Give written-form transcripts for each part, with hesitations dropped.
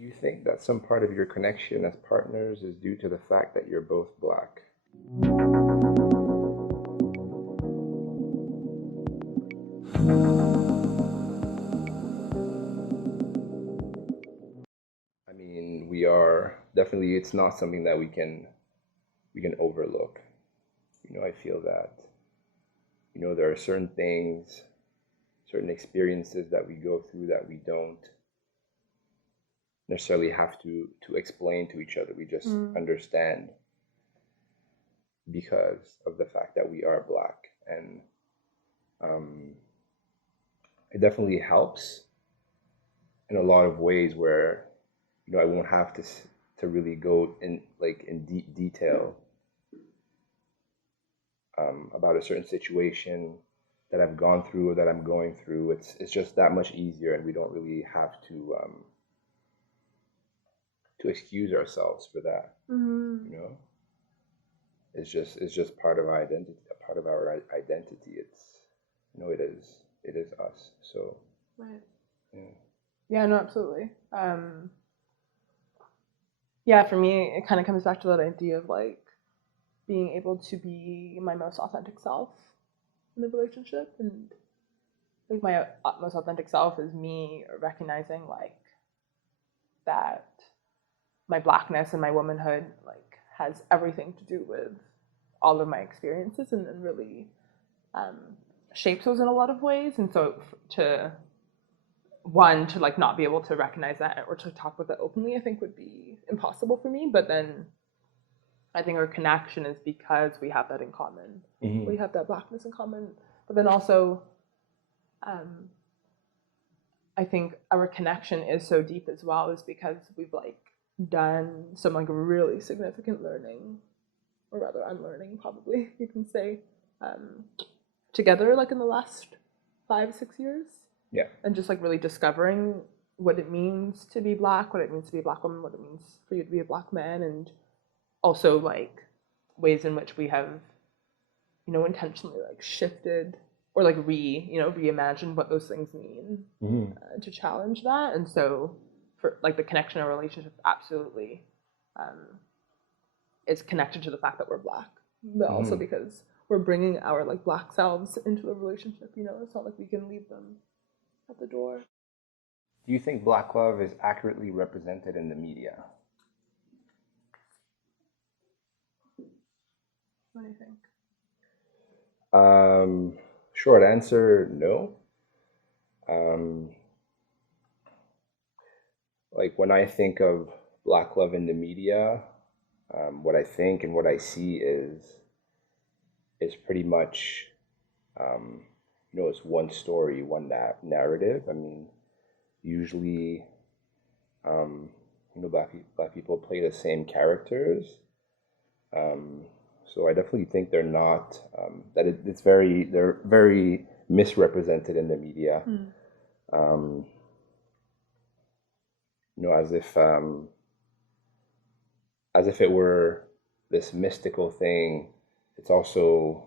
Do you think that some part of your connection as partners is due to the fact that you're both Black? I mean, we are definitely, it's not something that we can overlook. I feel that, there are certain things, certain experiences that we go through that we don't necessarily have to explain to each other. We just understand because of the fact that we are Black. And it definitely helps in a lot of ways where I won't have to really go in deep detail about a certain situation that I've gone through or that I'm going through. It's just that much easier, and we don't really have to excuse ourselves for that. It's just part of our identity. A part of our identity. It is us. So right. Yeah. Yeah. No. Absolutely. Yeah. For me, it kind of comes back to that idea of like being able to be my most authentic self in the relationship, and like my most authentic self is me recognizing like that my Blackness and my womanhood like has everything to do with all of my experiences, and really shapes those in a lot of ways. And so to like not be able to recognize that or to talk with it openly, I think would be impossible for me. But then I think our connection is because we have that in common. We have that Blackness in common. But then also, I think our connection is so deep as well is because we've like done some like really significant learning, or rather unlearning probably, you can say, together like in the last 5-6 years. Yeah. And just like really discovering what it means to be Black, what it means to be a Black woman, what it means for you to be a Black man, and also like ways in which we have intentionally like shifted or like reimagined what those things mean to challenge that. And so for like the connection in a relationship absolutely is connected to the fact that we're Black, but also because we're bringing our like Black selves into the relationship. It's not like we can leave them at the door. Do you think Black love is accurately represented in the media? What do you think? Short answer, no. Like when I think of Black love in the media, what I think and what I see is pretty much, it's one story, one narrative. I mean, usually, Black people play the same characters. So I definitely think they're not, they're very misrepresented in the media. As if it were this mystical thing. It's also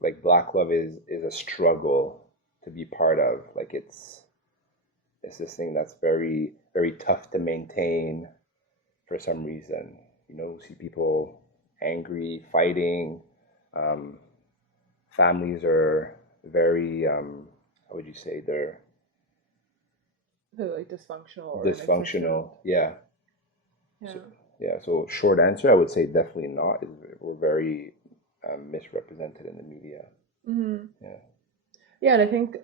like Black love is a struggle to be part of. Like it's this thing that's very, very tough to maintain for some reason. See people angry, fighting. Families are very, how would you say, they're like dysfunctional. Dysfunctional, yeah. Yeah. So short answer, I would say definitely not. We're very misrepresented in the media. Yeah. Yeah, and I think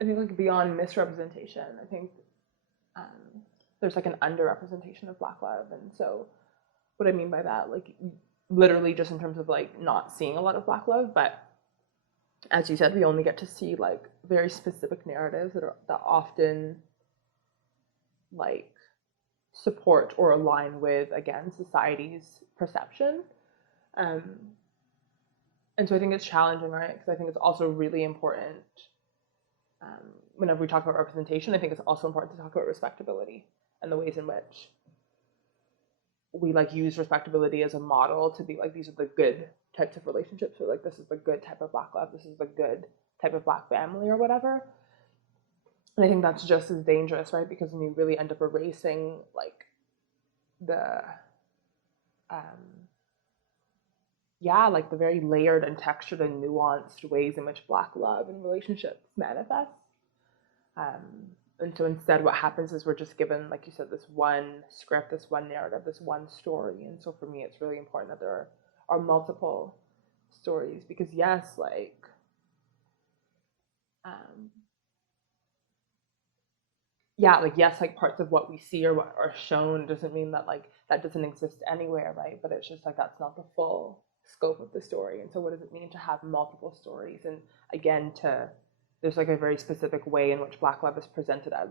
like beyond misrepresentation, I think there's like an underrepresentation of Black love. And so what I mean by that, like literally just in terms of like not seeing a lot of Black love, but as you said, we only get to see like very specific narratives that often like support or align with, again, society's perception. And so I think it's challenging, right? Because I think it's also really important whenever we talk about representation, I think it's also important to talk about respectability and the ways in which we like use respectability as a model to be like, these are the good types of relationships, or like this is the good type of Black love, this is the good type of Black family or whatever. And I think that's just as dangerous, right? Because then you really end up erasing like the like the very layered and textured and nuanced ways in which Black love and relationships manifest. And so instead, what happens is we're just given, like you said, this one script, this one narrative, this one story. And so for me, it's really important that there are multiple stories, because yes, like yes, like parts of what we see or what are shown doesn't mean that like that doesn't exist anywhere, right? But it's just like that's not the full scope of the story. And so what does it mean to have multiple stories? And again, there's like a very specific way in which Black love is presented as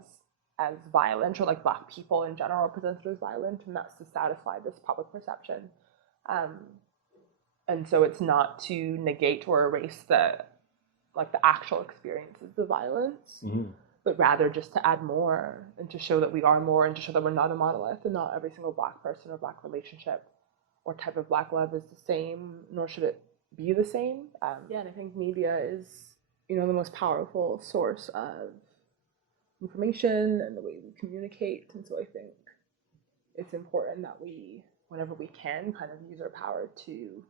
violent, or like Black people in general are presented as violent, and that's to satisfy this public perception. And so it's not to negate or erase the actual experiences of violence, but rather just to add more and to show that we are more, and to show that we're not a monolith, and not every single Black person or Black relationship or type of Black love is the same, nor should it be the same. And I think media is, the most powerful source of information and the way we communicate. And so I think it's important that we, whenever we can, kind of use our power to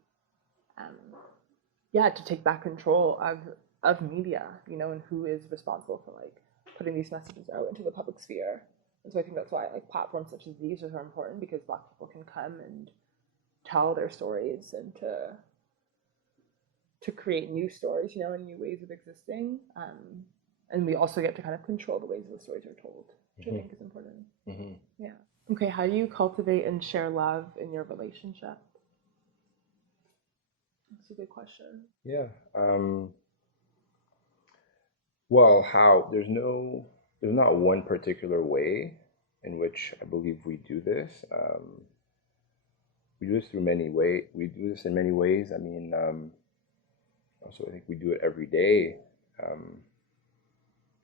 take back control of media, and who is responsible for like putting these messages out into the public sphere. And so I think that's why like platforms such as these are so important, because Black people can come and tell their stories and to create new stories, and new ways of existing. And we also get to kind of control the ways the stories are told, which I think is important. Yeah. Okay, how do you cultivate and share love in your relationship? That's a good question. Yeah. Well, how? There's not one particular way in which I believe we do this. We do this through many ways. We do this in many ways. I mean, also I think we do it every day,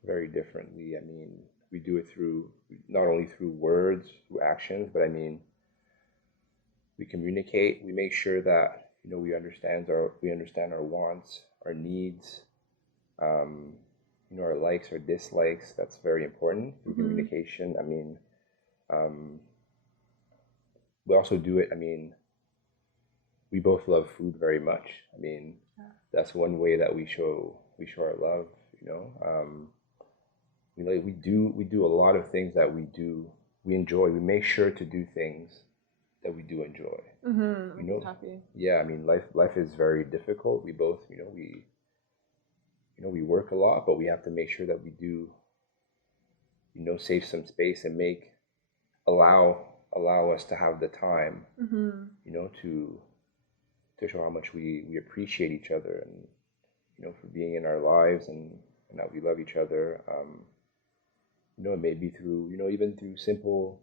very differently. I mean, we do it through not only through words, through actions, but I mean, we communicate. We make sure that we understand our wants, our needs, our likes or dislikes. That's very important through communication. I mean, we also do it. I mean, we both love food very much. I mean, that's one way that we show our love. We do a lot of things that we enjoy. We make sure to do things that we do enjoy. Happy. Yeah, I mean, life is very difficult. We both, we work a lot, but we have to make sure that we do, save some space and allow us to have the time, to show how much we appreciate each other, and for being in our lives, and that we love each other. It may be through, even through simple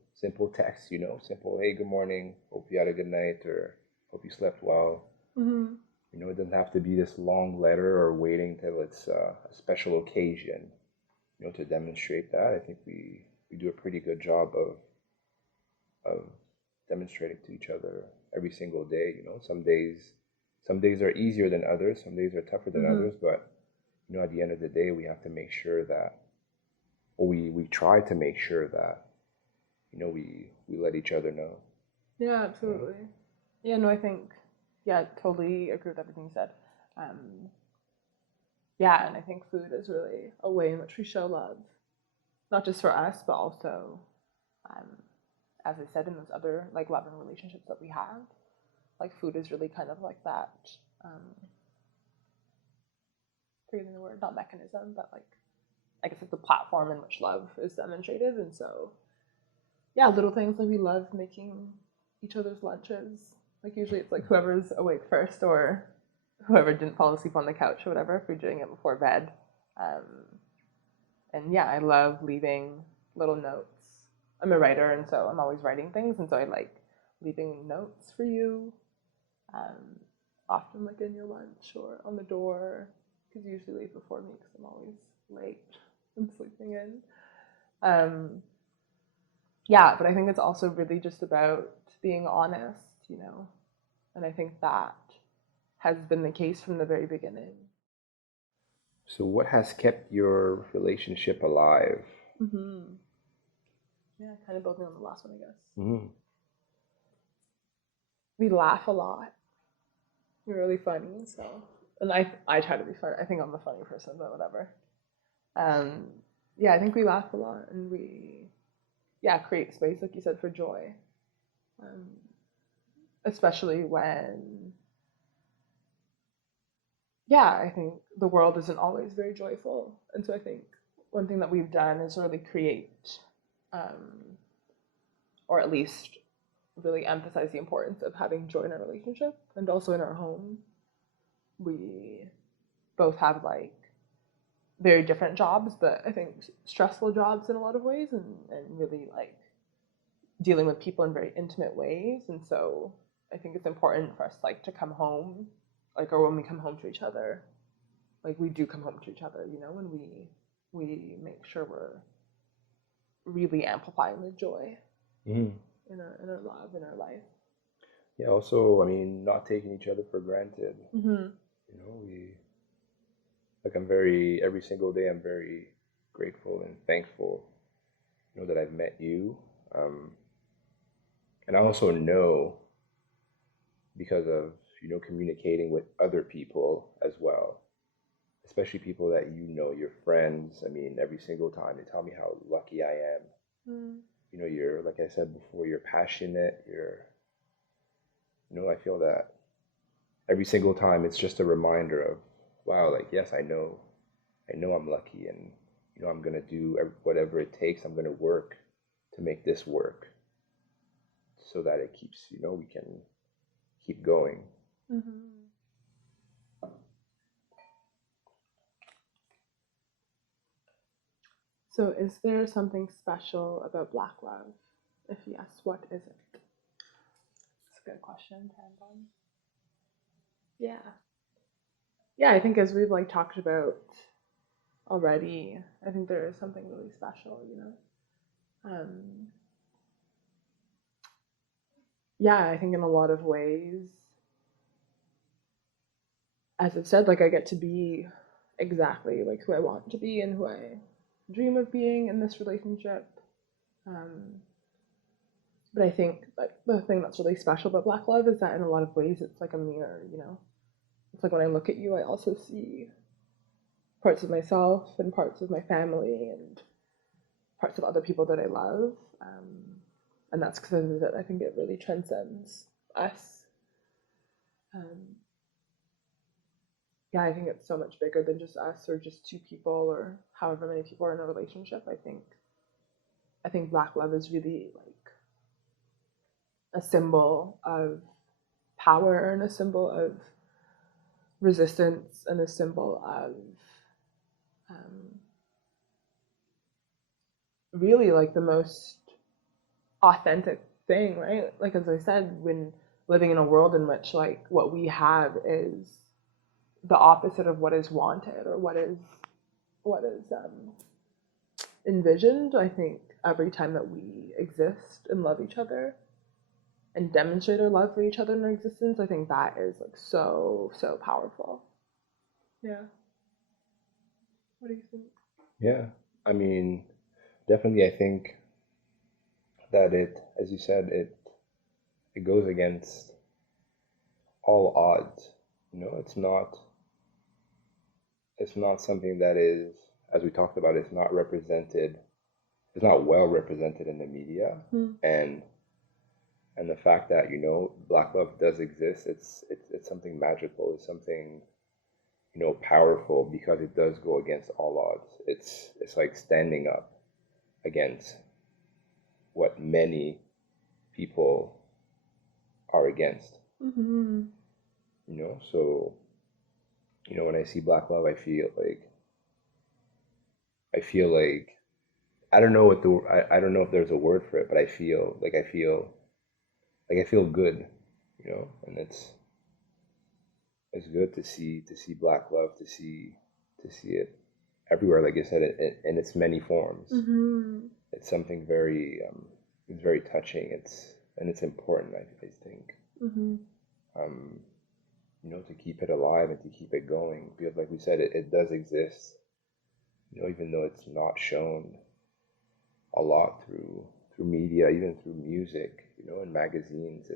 texts, simple, hey, good morning, hope you had a good night, or hope you slept well. It doesn't have to be this long letter or waiting till it's a special occasion, to demonstrate that. I think we do a pretty good job of demonstrating to each other every single day. Some days are easier than others, some days are tougher than others, but at the end of the day, we have to make sure that, or we try to make sure that, we let each other know. Yeah, absolutely. Yeah, no, I think, totally agree with everything you said. And I think food is really a way in which we show love, not just for us, but also, as I said, in those other like loving relationships that we have. Like food is really kind of like that, forgetting the word, not mechanism, but like, I guess it's the platform in which love is demonstrated. And so, little things like we love making each other's lunches. Like usually it's like whoever's awake first, or whoever didn't fall asleep on the couch or whatever, if we're doing it before bed. And I love leaving little notes. I'm a writer, and so I'm always writing things, and so I like leaving notes for you, often like in your lunch or on the door, because you usually leave before me because I'm always late and sleeping in. But I think it's also really just about being honest, and I think that has been the case from the very beginning. So what has kept your relationship alive? Mm-hmm. Yeah, kind of building on the last one, I guess. Mm-hmm. We laugh a lot. We're really funny, so, and I try to be funny. I think I'm a funny person, but whatever. Um, yeah, I think we laugh a lot, and we, yeah, create space, like you said, for joy. Um, Especially when, yeah, I think the world isn't always very joyful, and so I think one thing that we've done is really create, um, or at least really emphasize the importance of having joy in our relationship and also in our home. We both have like very different jobs, but I think stressful jobs in a lot of ways, and really like dealing with people in very intimate ways. And so I think it's important for us like to come home, like, or when we come home to each other, like we do come home to each other, you know, and we make sure we're really amplifying the joy Mm-hmm. in our love, in our life. Yeah, also, I mean, not taking each other for granted. Mm-hmm. You know, I'm very, every single day, I'm very grateful and thankful, you know, that I've met you. Um, and I also know because of, you know, communicating with other people as well, especially people that you know, your friends. I mean, every single time they tell me how lucky I am. Mm-hmm. You know, you're, like I said before, you're passionate, you know, I feel that every single time it's just a reminder of, wow, like, yes, I know I'm lucky, and, you know, I'm going to do whatever it takes. I'm going to work to make this work so that it keeps, you know, we can keep going. Mm-hmm. So, is there something special about Black love? If yes, what is it? It's a good question to end on. Yeah. Yeah, I think as we've like talked about already, I think there is something really special, you know? Um, yeah, I think in a lot of ways, as I've said, like I get to be exactly like who I want to be and who I dream of being in this relationship. Um, but I think like the thing that's really special about Black love is that in a lot of ways it's like a mirror, you know? It's like when I look at you, I also see parts of myself and parts of my family and parts of other people that I love. And that's because I think it really transcends us. Um, yeah, I think it's so much bigger than just us or just two people or however many people are in a relationship. I think Black love is really like a symbol of power and a symbol of resistance and a symbol of um, really like the most authentic thing, right? Like as I said, when living in a world in which like what we have is the opposite of what is wanted or what is envisioned, I think every time that we exist and love each other and demonstrate our love for each other in our existence, I think that is like so powerful. Yeah. What do you think? Yeah. I mean, definitely, I think that it, as you said, it goes against all odds. You know, it's not something that is, as we talked about, it's not represented, it's not well represented in the media. Hmm. And the fact that, you know, Black love does exist, it's something magical, it's something, you know, powerful, because it does go against all odds. It's like standing up against what many people are against. Mm-hmm. You know, so, you know, when I see Black love, I feel like I don't know what the I don't know if there's a word for it, but I feel good, you know, and it's good to see Black love, to see it everywhere, like I said, in its many forms. Mm-hmm. It's something very it's very touching. It's important, I think. Mm-hmm. Um, to keep it alive and to keep it going. Because like we said, it does exist, even though it's not shown a lot through media, even through music, in magazines.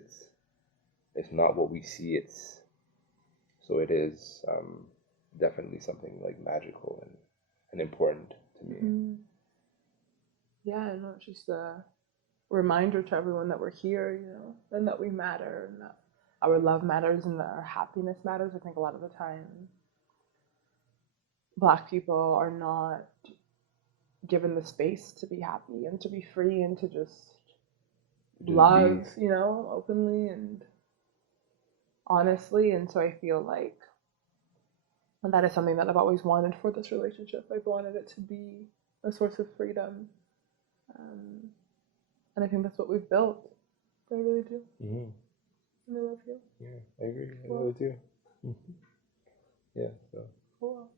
It's not what we see. So it is definitely something like magical and important to me. Mm-hmm. Yeah, I know, it's just a reminder to everyone that we're here, and that we matter, and that our love matters and that our happiness matters. I think a lot of the time Black people are not given the space to be happy and to be free and to just love, openly and honestly. And so I feel like that is something that I've always wanted for this relationship. I've wanted it to be a source of freedom. And I think that's what we've built. I really do. Mm-hmm. And I love you. Yeah, I agree. I really do. Mm-hmm. Yeah, so. Cool.